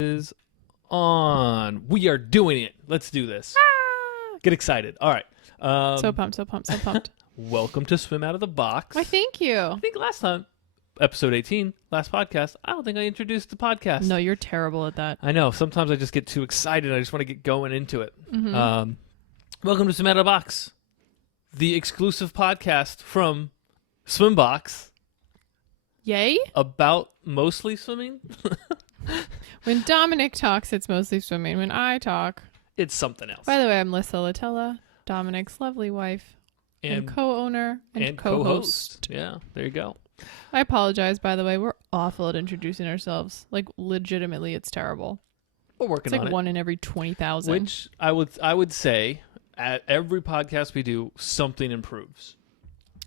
Is on. We are doing it. Let's do this. Get excited. All right. So pumped, so pumped, so pumped. Welcome to Swim Out of the Box. Why, thank you. I think last time, episode 18, last podcast, I don't think I introduced the podcast. No, you're terrible at that. I know. Sometimes I just get too excited. I just want to get going into it. Mm-hmm. Welcome to Swim Out of the Box, the exclusive podcast from SwimBox Yay? about mostly swimming. When Dominic talks, it's mostly swimming. When I talk... It's something else. By the way, I'm Lissa Latella, Dominic's lovely wife, and co-owner and co-host. Yeah, there you go. I apologize, by the way. We're awful at introducing ourselves. Like, legitimately, it's terrible. We're working It's on like it. one in every 20,000. Which I would say at every podcast we do, something improves.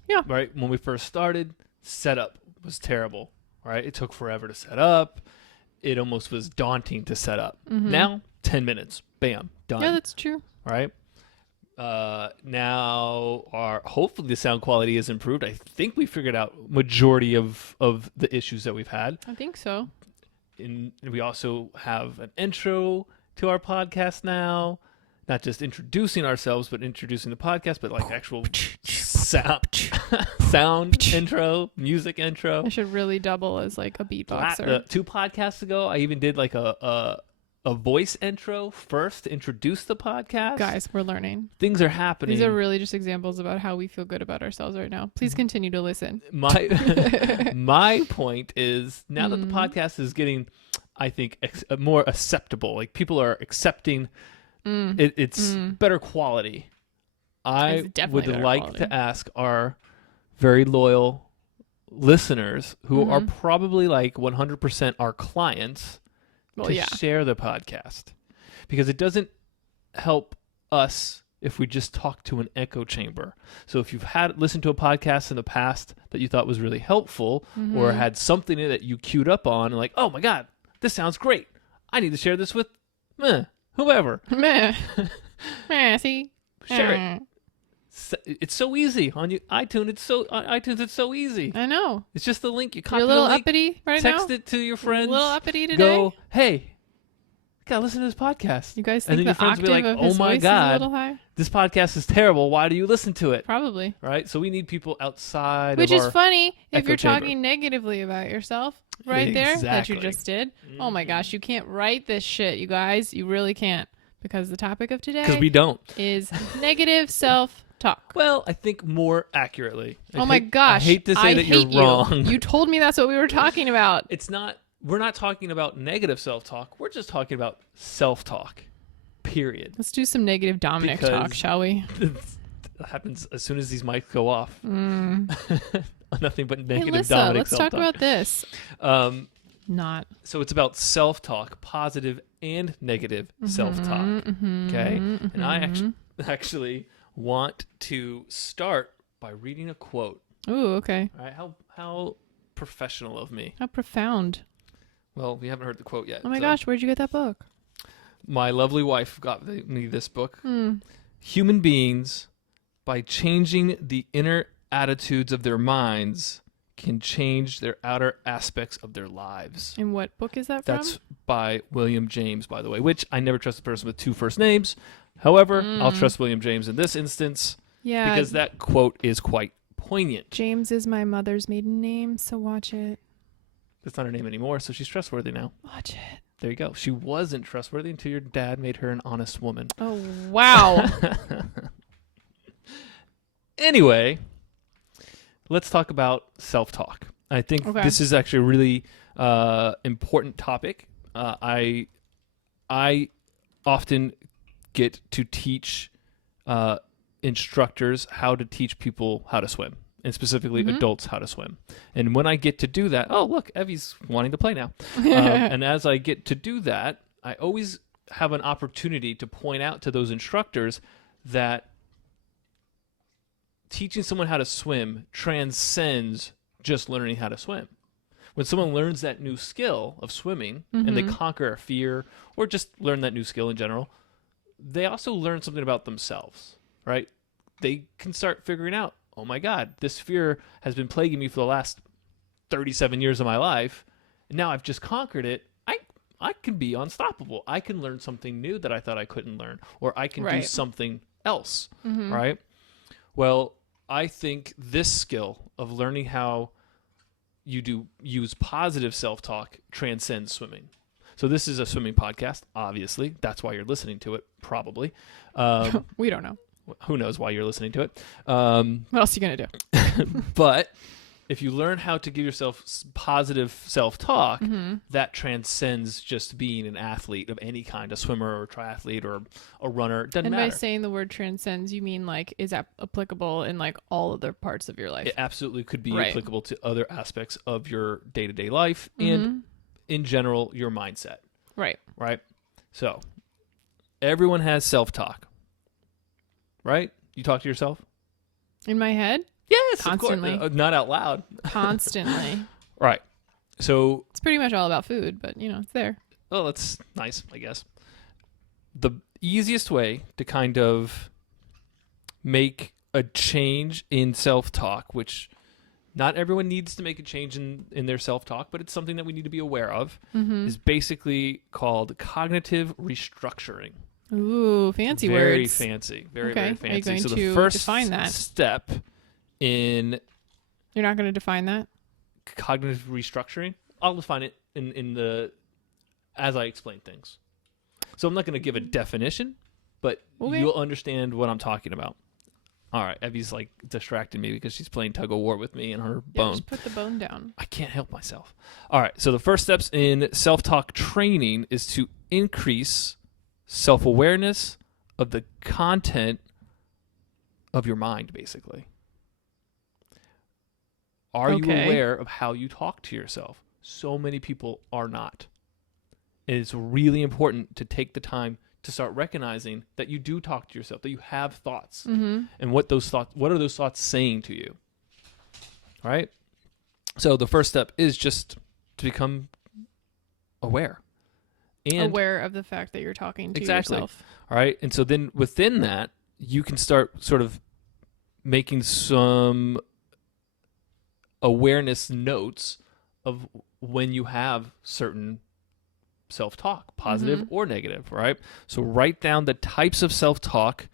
Yeah. Right? When we first started, setup was terrible. Right? It took forever to set up. It almost was daunting to set up. Mm-hmm. Now, 10 minutes. Bam. Done. Yeah, that's true. Right? Now hopefully the sound quality is improved. I think we figured out majority of the issues that we've had. I think so. And we also have an intro to our podcast now. Not just introducing ourselves, but introducing the podcast, but like actual sound intro, music intro. I should really double as like a beatboxer. 2 podcasts ago, I even did like a voice intro first to introduce the podcast. Guys, we're learning. Things are happening. These are really just examples about how we feel good about ourselves right now. Please continue to listen. My point is now that the podcast is getting, I think, more acceptable. Like people are accepting it's better quality. I would like to ask our very loyal listeners who are probably like 100% our clients to share the podcast, because it doesn't help us if we just talk to an echo chamber. So if you've listened to a podcast in the past that you thought was really helpful or had something that you queued up on and like, oh my God, this sounds great. I need to share this with whoever. Meh. See? Share it. It's so easy on iTunes. It's so easy. I know. It's just the link. You copy You're a little the link, uppity right now? text it to your friends. A little uppity today? Go, hey, gotta listen to this podcast. You guys And think then the your friends will octave be like, of his oh my voice God, is a little high? this podcast is terrible. Why do you listen to it? Probably. Right? So we need people outside Which of is our funny if echo you're chamber. talking negatively about yourself right there that you Exactly. just did. Oh my gosh, you can't write this shit, you guys. You really can't. Because the topic of Because today we don't. is negative self-talk. Well, I think more accurately. Oh my gosh. I hate to say that hate you're wrong. You told me that's what we were talking about. It's not. We're not talking about negative self-talk. We're just talking about self-talk. Period. Let's do some negative Dominic Because- talk, shall we? It happens as soon as these mics go off. Nothing but Hey, negative Lissa, Dominic let's self-talk. talk about this. Not. So it's about self-talk, positive and negative self-talk. Okay, and I actually want to start by reading a quote. Ooh, okay. All right, how professional of me. How profound. Well, we haven't heard the quote yet. Oh my so gosh, where'd you get that book? My lovely wife got me this book. Human beings, by changing the inner attitudes of their minds, can change their outer aspects of their lives. And what book is that from? That's by William James, by the way, which I never trust a person with 2 first names. However, I'll trust William James in this instance because that quote is quite poignant. James is my mother's maiden name, so watch it. That's not her name anymore, so she's trustworthy now. Watch it. There you go. She wasn't trustworthy until your dad made her an honest woman. Oh, wow. Anyway, let's talk about self-talk. I think this is actually a really important topic. I often get to teach instructors how to teach people how to swim, and specifically adults how to swim. And when I get to do that, oh, look, Evie's wanting to play now. And as I get to do that, I always have an opportunity to point out to those instructors that teaching someone how to swim transcends just learning how to swim. When someone learns that new skill of swimming and they conquer a fear or just learn that new skill in general, they also learn something about themselves, right? They can start figuring out, oh my God, this fear has been plaguing me for the last 37 years of my life. And now I've just conquered it. I can be unstoppable. I can learn something new that I thought I couldn't learn, or I can do Right. something else, Mm-hmm. right? Well, I think this skill of learning how you use positive self-talk transcends swimming. So this is a swimming podcast, obviously. That's why you're listening to it, probably. We don't know. Who knows why you're listening to it. What else are you going to do? But if you learn how to give yourself positive self-talk, Mm-hmm. that transcends just being an athlete of any kind, a swimmer or a triathlete or a runner. It doesn't And matter. by saying the word transcends, you mean like is applicable in like all other parts of your life? It absolutely could be Right. applicable to other aspects of your day-to-day life Mm-hmm. and, in general, your mindset, Right. right? So everyone has self-talk, right? You talk to yourself? In my head? Yes, Constantly. of course. Not out loud. Constantly. Right. So, It's pretty much all about food, but it's there. well, that's nice, I guess. The easiest way to kind of make a change in self-talk, which not everyone needs to make a change in their self-talk, but it's something that we need to be aware of, Mm-hmm. is basically called cognitive restructuring. Ooh, fancy Very words. fancy. Very, Okay. very Are fancy. you going So to the first define that? step in You're not going to define that? cognitive restructuring, I'll define it in the as I explain things. So I'm not going to give a definition, but Okay. you'll understand what I'm talking about. All right, Evie's like distracting me because she's playing tug of war with me and her Yeah, bone. just put the bone down. I can't help myself. All right, so the first steps in self-talk training is to increase self-awareness of the content of your mind, basically. Are you Okay. aware of how you talk to yourself? So many people are not. And it's really important to take the time to start recognizing that you do talk to yourself, that you have thoughts, Mm-hmm. and what are those thoughts saying to you? All right? So the first step is just to become aware. And Aware of the fact that you're talking to Exactly. yourself. all right? And so then within that, you can start sort of making some awareness notes of when you have certain self-talk, positive Mhm. or negative, right? So write down the types of self-talk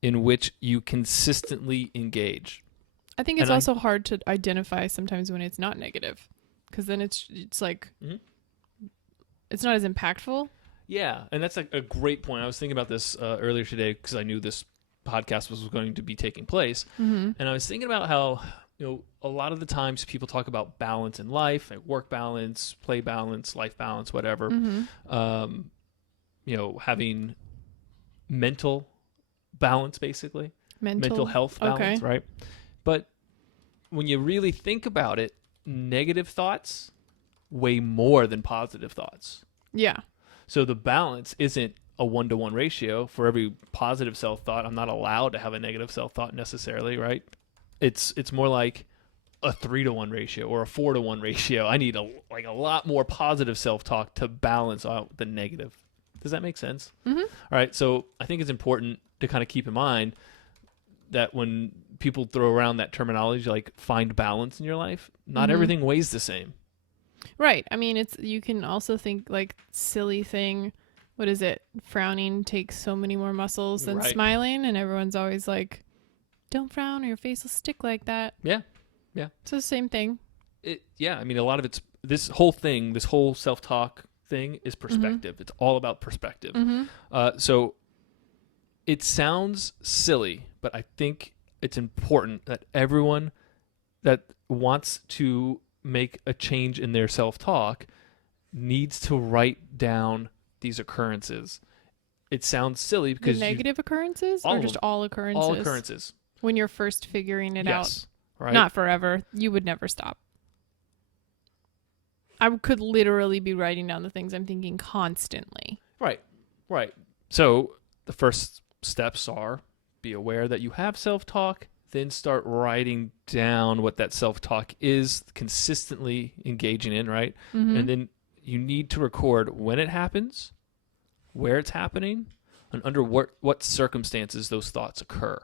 in which you consistently engage. I think it's And also hard to identify sometimes when it's not negative, because then it's like Mhm. it's not as impactful. Yeah, and that's a great point. I was thinking about this earlier today because I knew this podcast was going to be taking place, Mm-hmm. and I was thinking about how a lot of the times people talk about balance in life, like work balance, play balance, life balance, whatever. Mm-hmm. Having mental balance, basically. Mental health balance, Okay. right? But when you really think about it, negative thoughts weigh more than positive thoughts. Yeah. So the balance isn't a 1-to-1 ratio. For every positive self-thought, I'm not allowed to have a negative self-thought necessarily, right? It's more like a 3-to-1 ratio or a 4-to-1 ratio. I need a lot more positive self-talk to balance out the negative. Does that make sense? Mm-hmm. All right, so I think it's important to kind of keep in mind that when people throw around that terminology like find balance in your life, not Mhm. everything weighs the same. Right. I mean, you can also think like silly thing. What is it? Frowning takes so many more muscles than Right. smiling, and everyone's always like, "Don't frown, or your face will stick like that." Yeah. It's the same thing. I mean, a lot of it's this whole self-talk thing is perspective. It's all about perspective. Mm-hmm. So it sounds silly, but I think it's important that everyone that wants to make a change in their self-talk needs to write down these occurrences. It sounds silly The because negative occurrences, all or of just them. all occurrences? all occurrences. When you're first figuring it out. Yes. Right. Not forever. You would never stop. I could literally be writing down the things I'm thinking constantly. Right. So the first steps are be aware that you have self-talk, then start writing down what that self-talk is, consistently engaging in, right? Mm-hmm. And then you need to record when it happens, where it's happening, and under what circumstances those thoughts occur.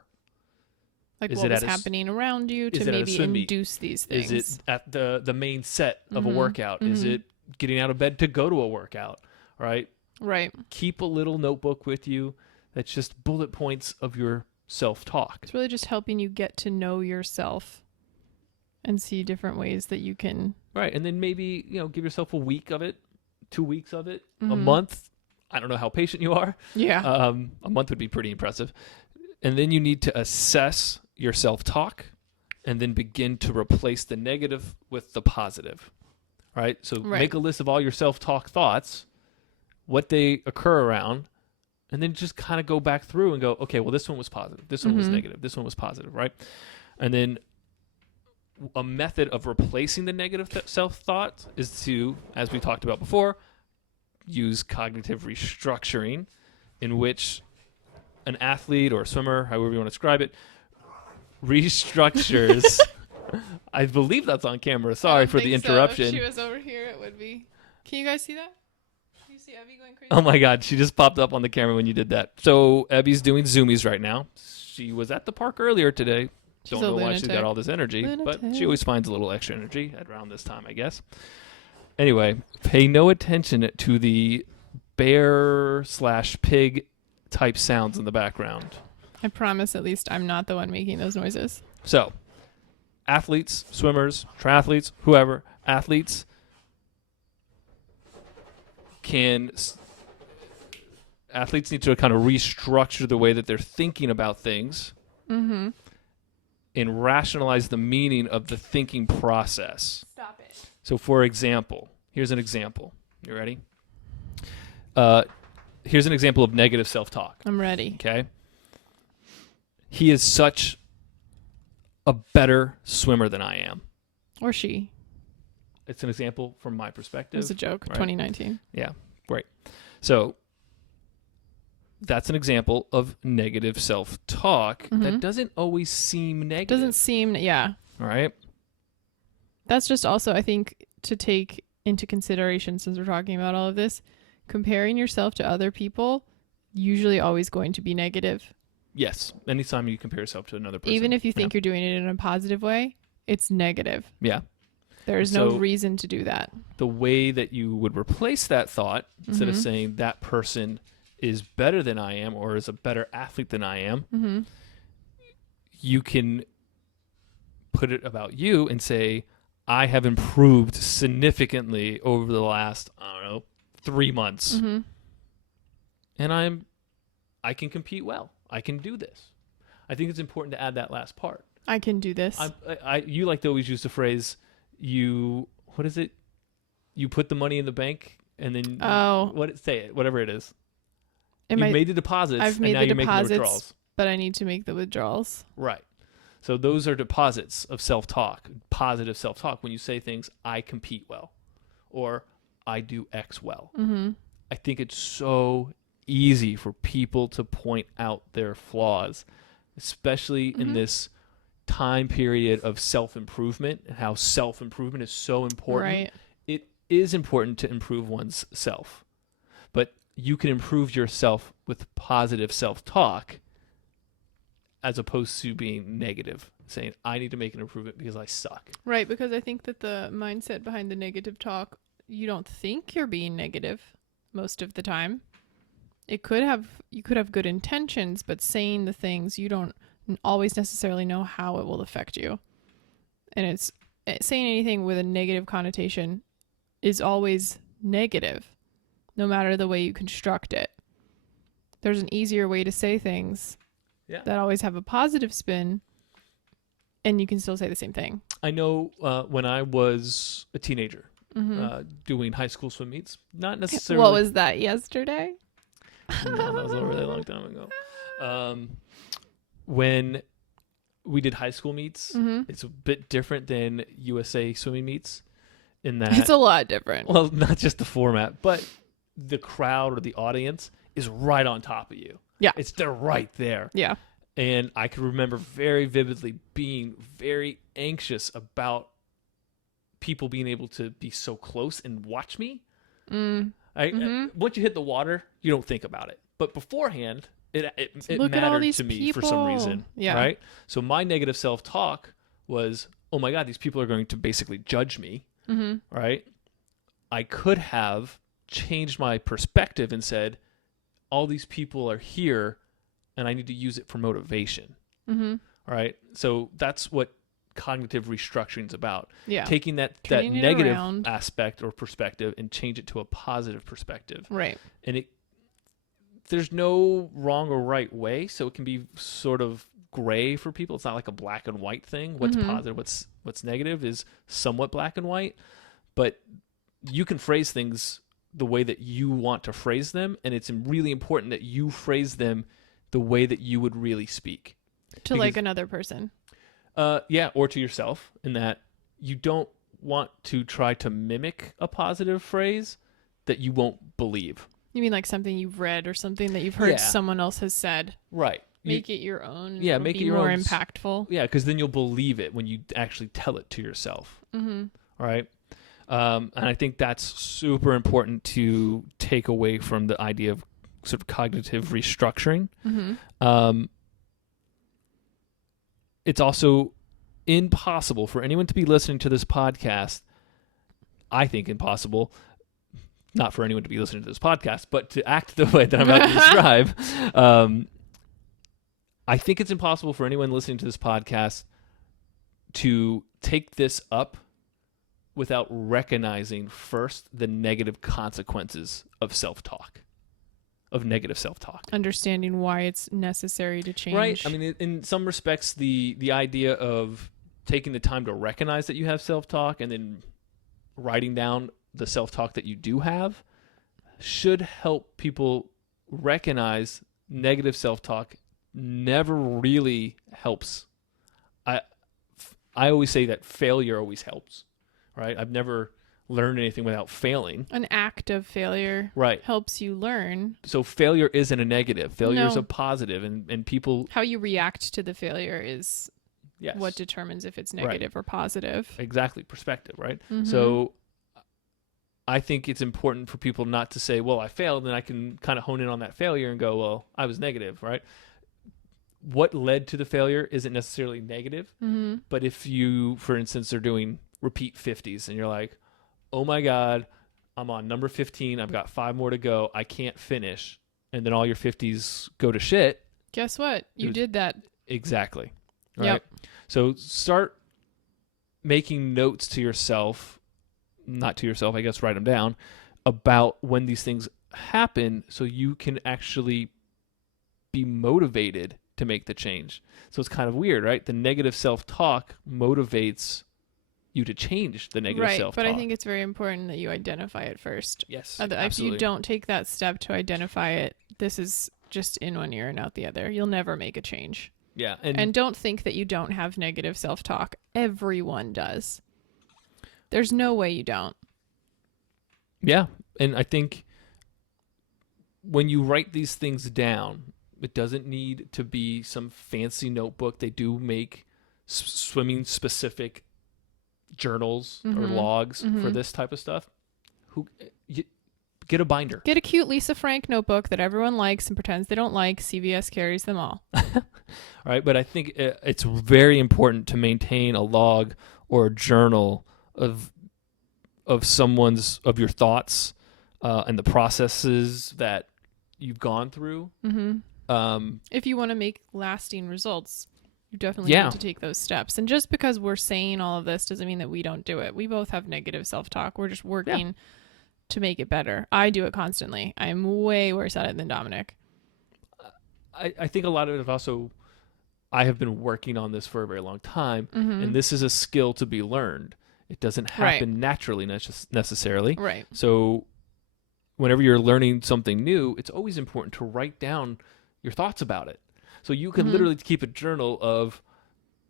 Like Is what it was at a s- happening around you is to it at a maybe swim meet? induce these things. Is it at the main set of a Mhm. workout? Is Mhm. it getting out of bed to go to a workout? right? Right. Keep a little notebook with you that's just bullet points of your self-talk. It's really just helping you get to know yourself and see different ways that you can. Right. And then maybe, give yourself a week of it, 2 weeks of it, a Mhm. month. I don't know how patient you are. Yeah. A month would be pretty impressive. And then you need to assess your self-talk and then begin to replace the negative with the positive, right? So make a list of all your self-talk thoughts, what they occur around, and then just kind of go back through and go, okay, well, this one was positive. This one was negative. This one was positive, right? And then a method of replacing the negative self-thought is to, as we talked about before, use cognitive restructuring, in which an athlete or a swimmer, however you want to describe it, restructures. I believe that's on camera. Sorry for the interruption. So. If she was over here, it would be. Can you guys see that? Can you see Evie going crazy? Oh my God, she just popped up on the camera when you did that. So Evie's doing zoomies right now. She was at the park earlier today. Don't know why she's got all this energy, but she always finds a little extra energy around this time, I guess. Anyway, pay no attention to the bear/pig type sounds in the background. I promise at least I'm not the one making those noises. So, athletes, swimmers, triathletes, whoever, athletes athletes need to kind of restructure the way that they're thinking about things and rationalize the meaning of the thinking process. Stop it. So, for example, here's an example. You ready? Here's an example of negative self-talk. I'm ready. Okay. He is such a better swimmer than I am. Or she. It's an example from my perspective. It was a joke. Right? 2019. Yeah, great. So that's an example of negative self-talk that doesn't always seem negative. Doesn't seem, yeah. All right. That's just also, I think, to take into consideration, since we're talking about all of this, comparing yourself to other people, usually always going to be negative. Yes. Anytime you compare yourself to another person. Even if you think you're doing it in a positive way, it's negative. Yeah. There's no reason to do that. The way that you would replace that thought, instead of saying that person is better than I am or is a better athlete than I am, you can put it about you and say, I have improved significantly over the last, 3 months. And I can compete well. I can do this. I think it's important to add that last part. I can do this. You like to always use the phrase, what is it? You put the money in the bank and then whatever it is. You made the deposits. I've made and now the you're making deposits, the withdrawals. but I need to make the withdrawals. Right. So those are deposits of self-talk, positive self-talk. When you say things, I compete well, or I do X well. I think it's so easy for people to point out their flaws, especially in this time period of self-improvement and how self-improvement is so important. Right. It is important to improve one's self, but you can improve yourself with positive self-talk as opposed to being negative, saying, I need to make an improvement because I suck. Right, because I think that the mindset behind the negative talk, you don't think you're being negative most of the time. You could have good intentions, but saying the things, you don't always necessarily know how it will affect you. And saying anything with a negative connotation is always negative, no matter the way you construct it. There's an easier way to say things that always have a positive spin, and you can still say the same thing. I know when I was a teenager doing high school swim meets, not necessarily. What was that, yesterday? No, that was a really long time ago. When we did high school meets, it's a bit different than USA swimming meets in that it's a lot different. Well, not just the format, but the crowd or the audience is right on top of you. Yeah. They're right there. Yeah. And I can remember very vividly being very anxious about people being able to be so close and watch me. Once you hit the water, you don't think about it. But beforehand, it mattered to me for some reason. Yeah. Right? So my negative self-talk was, oh my God, these people are going to basically judge me. Right? I could have changed my perspective and said, all these people are here and I need to use it for motivation. Mm-hmm. All right. So that's what cognitive restructuring is about. Yeah. Taking that Turning it negative around. aspect or perspective and change it to a positive perspective. Right. And there's no wrong or right way. So it can be sort of gray for people. It's not like a black and white thing. What's positive, what's negative is somewhat black and white. But you can phrase things the way that you want to phrase them. And it's really important that you phrase them the way that you would really speak. To like another person. Yeah, or to yourself, in that you don't want to try to mimic a positive phrase that you won't believe. You mean like something you've read or something that you've heard someone else has said? Right. Make it your own. Yeah, make it your more own. Impactful. Yeah, because then you'll believe it when you actually tell it to yourself. Mm-hmm. All right. And I think that's super important to take away from the idea of sort of cognitive restructuring. Mm-hmm. It's also impossible for anyone to be listening to this podcast. I think impossible, not for anyone to be listening to this podcast, but to act the way that I'm about to describe. I think it's impossible for anyone listening to this podcast to take this up without recognizing first the negative consequences of self-talk, of negative self-talk. Understanding why it's necessary to change. Right. I mean, in some respects, the idea of taking the time to recognize that you have self-talk and then writing down the self-talk that you do have should help people recognize negative self-talk never really helps. I always say that failure always helps, right? I've never learned anything without failing. An act of failure helps you learn. So failure isn't a negative. Failure is a positive, and people... How you react to the failure is what determines if it's negative or positive. Exactly. Perspective, right? Mm-hmm. So I think it's important for people not to say, well, I failed, and I can kind of hone in on that failure and go, well, I was negative, right? What led to the failure isn't necessarily negative, but if you, for instance, are doing repeat 50s and you're like, oh my God, I'm on number 15, I've got 5 more to go, I can't finish, and then all your 50s go to shit. Guess what? You did that. Exactly. Right? Yep. So start making notes to yourself, not to yourself, I guess, write them down, about when these things happen so you can actually be motivated to make the change. So it's kind of weird, right? The negative self-talk motivates you to change the negative self-talk. But I think it's very important that you identify it first. Yes, absolutely. If you don't take that step to identify it, this is just in one ear and out the other. You'll never make a change. Yeah. And don't think that you don't have negative self-talk. Everyone does. There's no way you don't. Yeah. And I think when you write these things down, it doesn't need to be some fancy notebook. They do make swimming specific journals or logs for this type of stuff. Get a binder. Get a cute Lisa Frank notebook that everyone likes and pretends they don't like. CVS carries them all. All right, but I think it's very important to maintain a log or a journal of your thoughts and the processes that you've gone through. If you want to make lasting results, you definitely need to take those steps. And just because we're saying all of this doesn't mean that we don't do it. We both have negative self-talk. We're just working to make it better. I do it constantly. I'm way worse at it than Dominic. I think a lot of it also, I have been working on this for a very long time, and this is a skill to be learned. It doesn't happen naturally necessarily. Right. So whenever you're learning something new, it's always important to write down your thoughts about it. So you can literally keep a journal of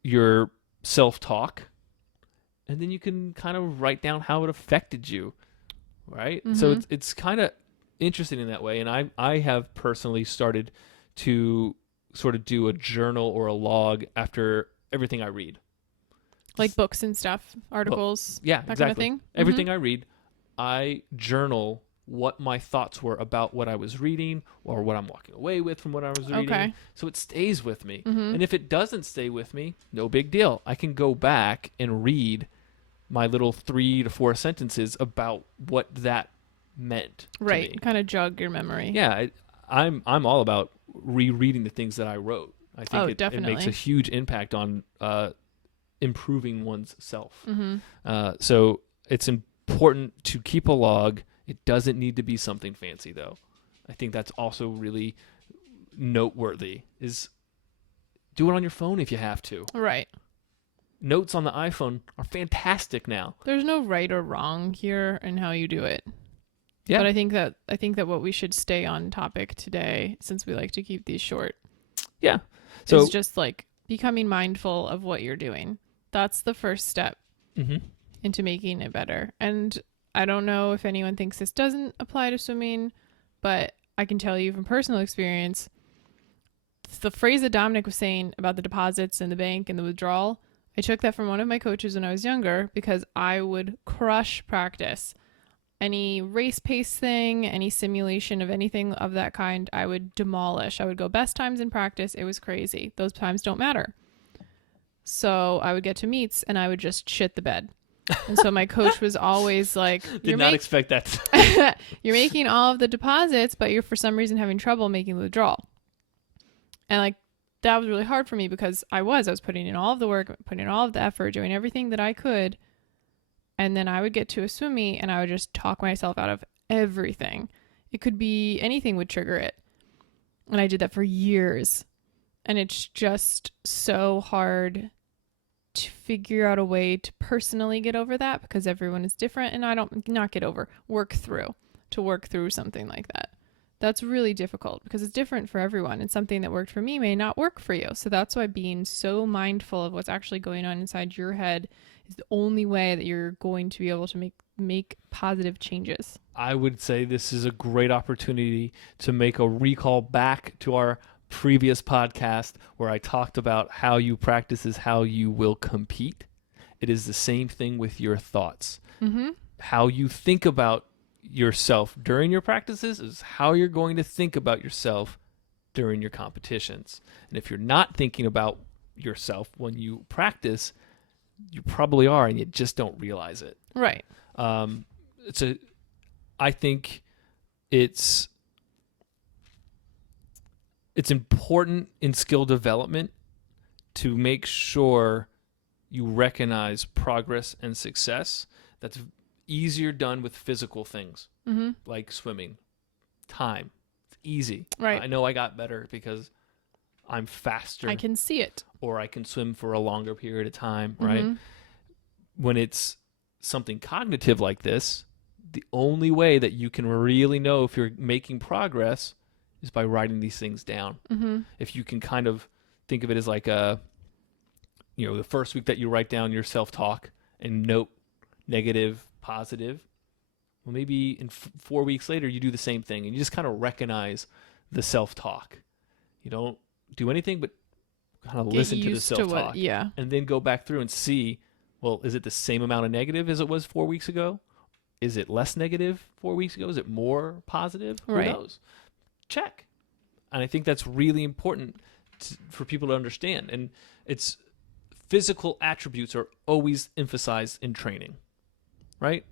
your self-talk, and then you can kind of write down how it affected you, right? So it's kind of interesting in that way. And I have personally started to sort of do a journal or a log after everything I read. Like books and stuff, articles, that kind of thing? Everything I read, I journal what my thoughts were about what I was reading or what I'm walking away with from what I was reading. Okay. So it stays with me. And if it doesn't stay with me, no big deal. I can go back and read my little 3 to 4 sentences about what that meant Right. to me. Kind of jog your memory. Yeah, I'm all about rereading the things that I wrote. I think it makes a huge impact on improving one's self. So it's important to keep a log. It doesn't need to be something fancy, though. I think that's also really noteworthy, is do it on your phone if you have to. Right. Notes on the iPhone are fantastic now. There's no right or wrong here in how you do it. Yeah. But I think that what we should stay on topic today, since we like to keep these short. Yeah. So is just like becoming mindful of what you're doing. That's the first step into making it better. And I don't know if anyone thinks this doesn't apply to swimming, but I can tell you from personal experience, the phrase that Dominic was saying about the deposits and the bank and the withdrawal, I took that from one of my coaches when I was younger because I would crush practice. Any race pace thing, any simulation of anything of that kind, I would demolish. I would go best times in practice. It was crazy. Those times don't matter. So I would get to meets and I would just shit the bed. And so my coach was always like, did not expect that. You're making all of the deposits, but you're for some reason having trouble making the withdrawal. And like, that was really hard for me because I was putting in all of the work, putting in all of the effort, doing everything that I could. And then I would get to a swim meet and I would just talk myself out of everything. It could be anything would trigger it. And I did that for years. And it's just so hard to figure out a way to personally get over that because everyone is different. And I don't not get over, work through something like that. That's really difficult because it's different for everyone. And something that worked for me may not work for you. So that's why being so mindful of what's actually going on inside your head is the only way that you're going to be able to make positive changes. I would say this is a great opportunity to make a recall back to our previous podcast where I talked about how you practice is how you will compete. It is the same thing with your thoughts. How you think about yourself during your practices is how you're going to think about yourself during your competitions. And if you're not thinking about yourself when you practice, you probably are, and you just don't realize it. Right. I think it's important in skill development to make sure you recognize progress and success. That's easier done with physical things like swimming. Time. It's easy. Right. I know I got better because I'm faster. I can see it. Or I can swim for a longer period of time, right? When it's something cognitive like this, the only way that you can really know if you're making progress is by writing these things down. If you can kind of think of it as like the first week that you write down your self-talk and note negative, positive, well, maybe in 4 weeks later you do the same thing and you just kind of recognize the self-talk. You don't do anything but kind of listen to the self-talk. And then go back through and see, well, is it the same amount of negative as it was 4 weeks ago? Is it less negative 4 weeks ago? Is it more positive? Right. Who knows? Check. And I think that's really important for people to understand. And it's physical attributes are always emphasized in training, right?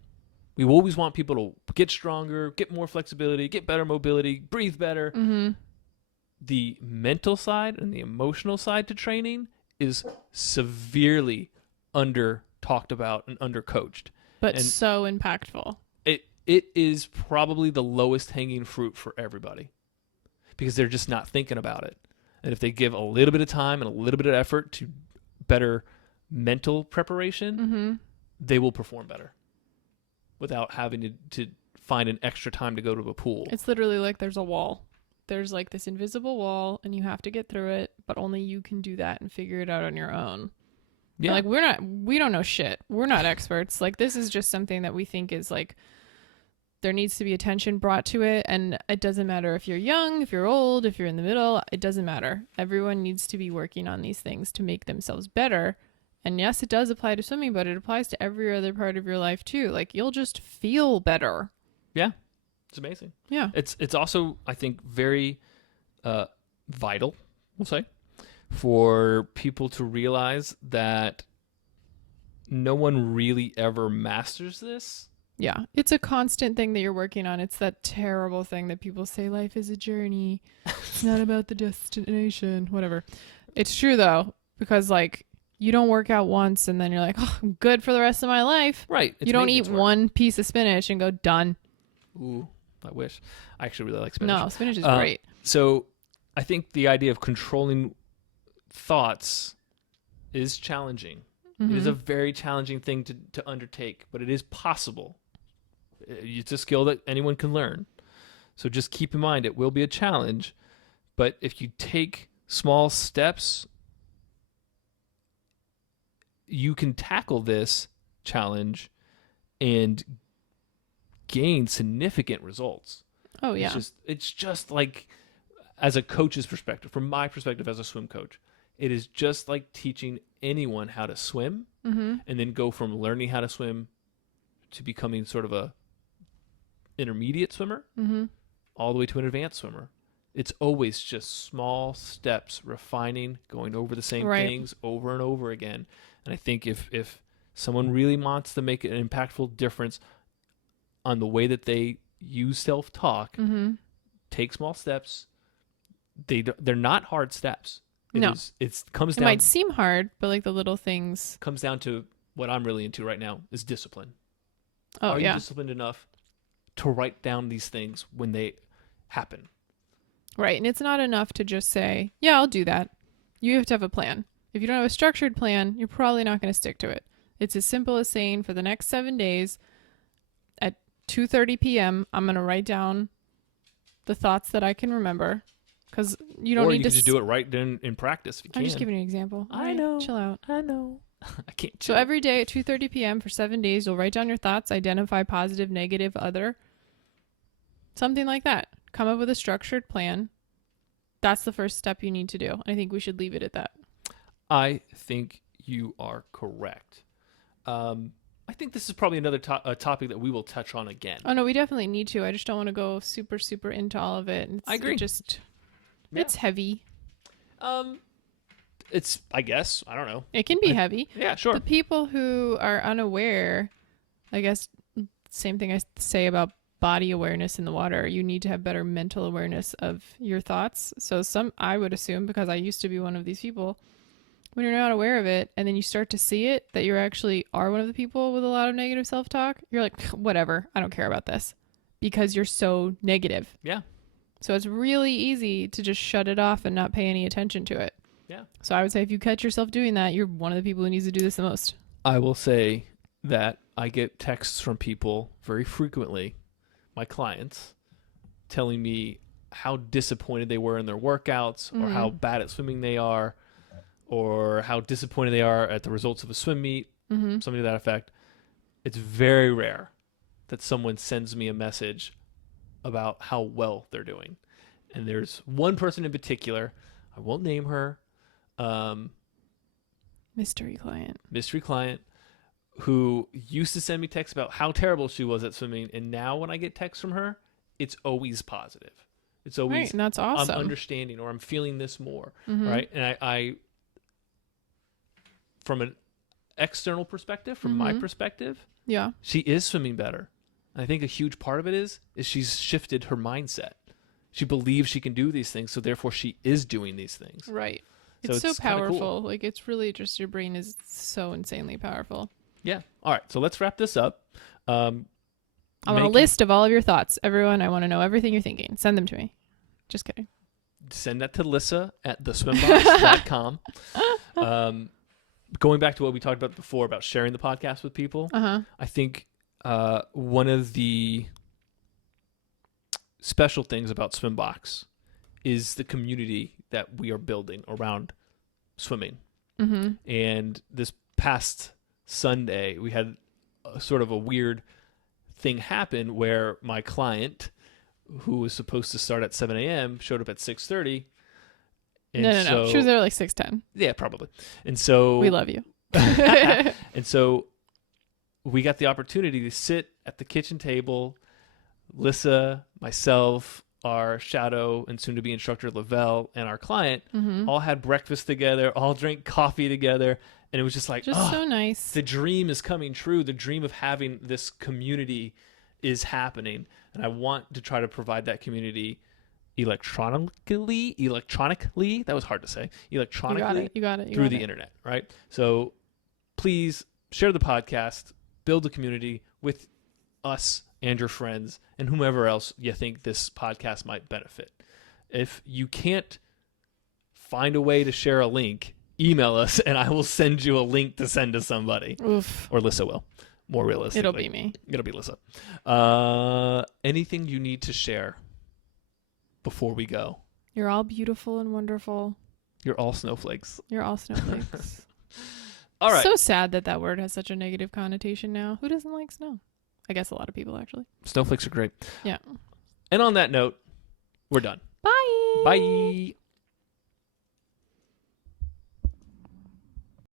We always want people to get stronger, get more flexibility, get better mobility, breathe better. The mental side and the emotional side to training is severely under talked about and under coached. But so impactful. It is probably the lowest hanging fruit for everybody because they're just not thinking about it. And if they give a little bit of time and a little bit of effort to better mental preparation, they will perform better without having to find an extra time to go to a pool. It's literally like there's a wall. There's like this invisible wall and you have to get through it, but only you can do that and figure it out on your own. Yeah. And like we don't know shit. We're not experts. Like this is just something that we think is like there needs to be attention brought to it. And it doesn't matter if you're young, if you're old, if you're in the middle, it doesn't matter. Everyone needs to be working on these things to make themselves better. And yes, it does apply to swimming, but it applies to every other part of your life too. Like you'll just feel better. Yeah. It's amazing. Yeah. It's also, I think, very vital, we'll say, for people to realize that no one really ever masters this Yeah. It's a constant thing that you're working on. It's that terrible thing that people say life is a journey. It's not about the destination, whatever. It's true though, because like you don't work out once and then you're like, oh, I'm good for the rest of my life. Right. You don't eat one piece of spinach and go done. Ooh, I wish. I actually really like spinach. No, spinach is great. So I think the idea of controlling thoughts is challenging. It is a very challenging thing to undertake, but it is possible. It's a skill that anyone can learn. So just keep in mind it will be a challenge, but if you take small steps, you can tackle this challenge and gain significant results. Oh yeah. It's just like, as a coach's perspective, from my perspective as a swim coach, it is just like teaching anyone how to swim, and then go from learning how to swim to becoming sort of a intermediate swimmer, all the way to an advanced swimmer. It's always just small steps, refining, going over the same things over and over again. And I think if someone really wants to make an impactful difference on the way that they use self-talk, take small steps. They're not hard steps. It might seem hard, but like the little things comes down to what I'm really into right now is discipline. Are you disciplined enough to write down these things when they happen? Right. And it's not enough to just say, yeah, I'll do that. You have to have a plan. If you don't have a structured plan, you're probably not going to stick to it. It's as simple as saying for the next 7 days at 2:30 p.m., I'm going to write down the thoughts that I can remember. Because you don't need to... Or you can just do it right then in practice if you can. I'm just giving you an example. I know. Chill out. I know. I can't chill. So every day at 2:30 p.m. for 7 days, you'll write down your thoughts, identify positive, negative, other. Something like that. Come up with a structured plan. That's the first step you need to do. I think we should leave it at that. I think you are correct. I think this is probably another topic that we will touch on again. Oh, no, we definitely need to. I just don't want to go super, super into all of it. I agree. It's heavy. It's, I guess, I don't know. It can be heavy. Yeah, sure. The people who are unaware, I guess, same thing I say about body awareness in the water. You need to have better mental awareness of your thoughts. So I would assume, because I used to be one of these people, when you're not aware of it and then you start to see it, that you actually are one of the people with a lot of negative self-talk, you're like, whatever, I don't care about this, because you're so negative. Yeah. So it's really easy to just shut it off and not pay any attention to it. Yeah. So I would say if you catch yourself doing that, you're one of the people who needs to do this the most. I will say that I get texts from people very frequently, my clients, telling me how disappointed they were in their workouts, or how bad at swimming they are, or how disappointed they are at the results of a swim meet, something to that effect. It's very rare that someone sends me a message about how well they're doing. And there's one person in particular, I won't name her, mystery client, who used to send me texts about how terrible she was at swimming, and now when I get texts from her, it's always positive. It's always, right, and that's awesome. I'm understanding, or I'm feeling this more, right? And I from an external perspective, from my perspective, yeah, she is swimming better. I think a huge part of it is she's shifted her mindset. She believes she can do these things, so therefore she is doing these things. Right. So it's so powerful. Cool. Like, it's really just, your brain is so insanely powerful. Yeah. All right. So let's wrap this up. I want a list of all of your thoughts. Everyone, I want to know everything you're thinking. Send them to me. Just kidding. Send that to Lissa at theswimbox.com. Going back to what we talked about before about sharing the podcast with people, I think one of the special things about SwimBox is the community that we are building around swimming. And this past Sunday, we had sort of a weird thing happen where my client, who was supposed to start at 7 a.m., showed up at 6:30. No. She was there like 6:10. Yeah, probably. And so we love you. And so we got the opportunity to sit at the kitchen table, Lissa, myself, our shadow and soon to be instructor Lavelle and our client Mm-hmm. all had breakfast together, all drank coffee together. And it was just like, Just so nice. the dream is coming true. The dream of having this community is happening. And I want to try to provide that community electronically. That was hard to say. Electronically. You got it. Through the internet, right? So please share the podcast, build a community with us and your friends and whomever else you think this podcast might benefit. If you can't find a way to share a link, email us and I will send you a link to send to somebody. Oof. Or Lissa will. More realistically. It'll be me. It'll be Lissa. Anything you need to share before we go? You're all beautiful and wonderful. You're all snowflakes. You're all snowflakes. All right. So sad that word has such a negative connotation now. Who doesn't like snow? I guess a lot of people, actually. Snowflakes are great. Yeah. And on that note, we're done. Bye. Bye.